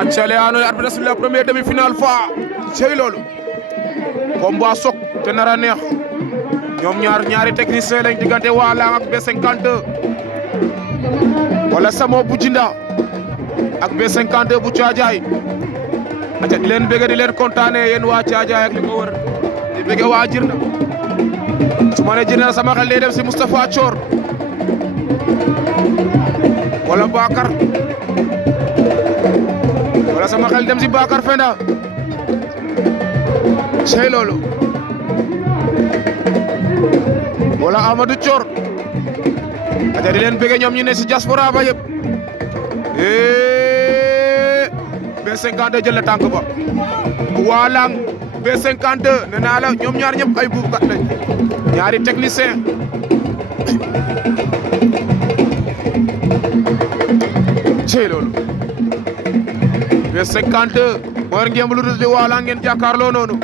acale ano arbitre sifflé la première demi-finale fa cey loolu combat sok te nara neex ñoom ñaari technicien lañ diggante Walang ak B52 wala Samo bu Jinda ak B52 bu Caajaay aca di leen bëgg di leen kontaane yéen waa Caajaay ak li ko wër di bëgg waa Jirna su ma ne Jirna sama xel day dem si Moustapha Thior wala Bakar wala sama xel dem si Bakar Fenda cey loolu wala Amadou Thior aca di leen bëgg ñoom ñu ne si diaspora ba yëpp B52 jël na tànk ba Walang B52 nee naa la ñoom ñaar ñëpp ay buubkat lañ ñaari technicien cey loolu B52 boor ngeen lu dul di Walang ngeen jàkkaarloo noonu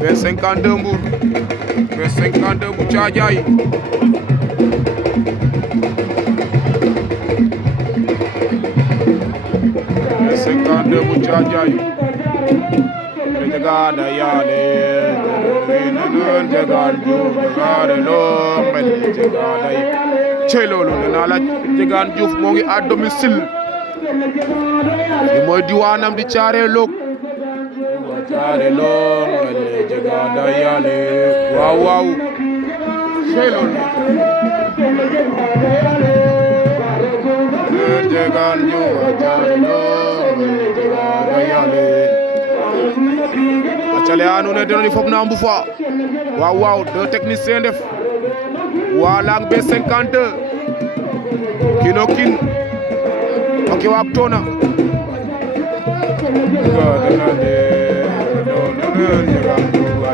B52 Mbour B52 bu Caajaay B52 bu Caajaay jegada yaale winun jegal Diouf jegada lo ngel jegada cey loolu nee naa la Jegaan Diouf moo ngi à domicile li mooy diwaanam di Thiaré Lok Thiaré Lok ngel jegada yaale waaw waaw cey loolu Jegaan Diouf Thiaré Lok ngel jegada yaale acale anu ne deno ni fop na mbu fa waaw waaw deux techniciens def Walang B52 kino kin oke waak tona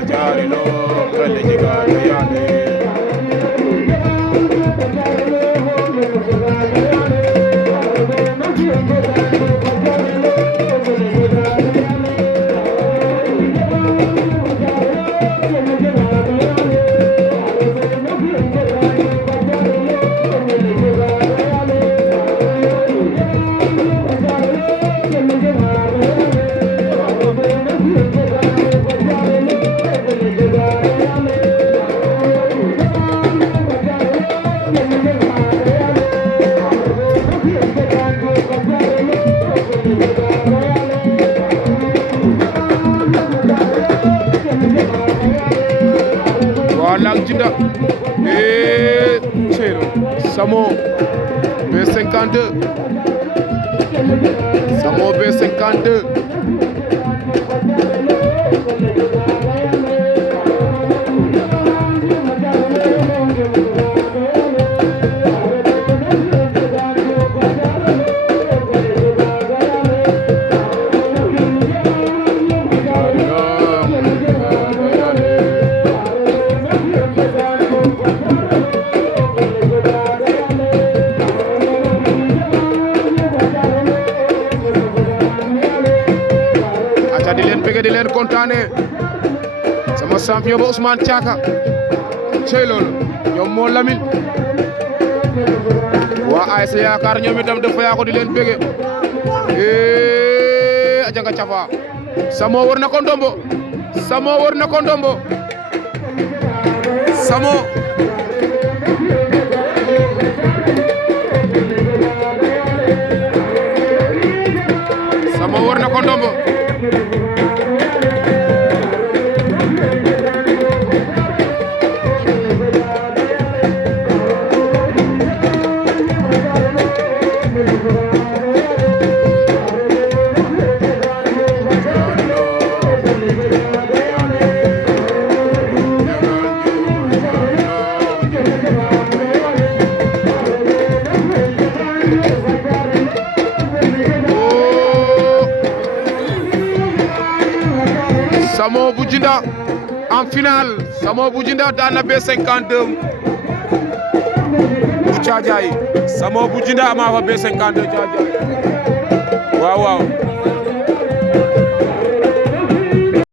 Thiaré Lok ngel jegada yaale Walang Jinda ceylo Samo B52 Samo B52 di leen bëgg di leen kontaane sama champion ba Ousmane Thiaka cey loolu ñoom moo lamil waa ASC Yaakaar ñoom itam dafa yaa ko di leen bëgg a janga cafa Samo war na ko ndombo Samo war na ko ndombo Samo Samo war na ko ndombo Samo bu Jinda en finale Samo bu Jinda daan na B52 bu Caajaay Samo bu Jinda maa fa B52 Caajaay waaw waaw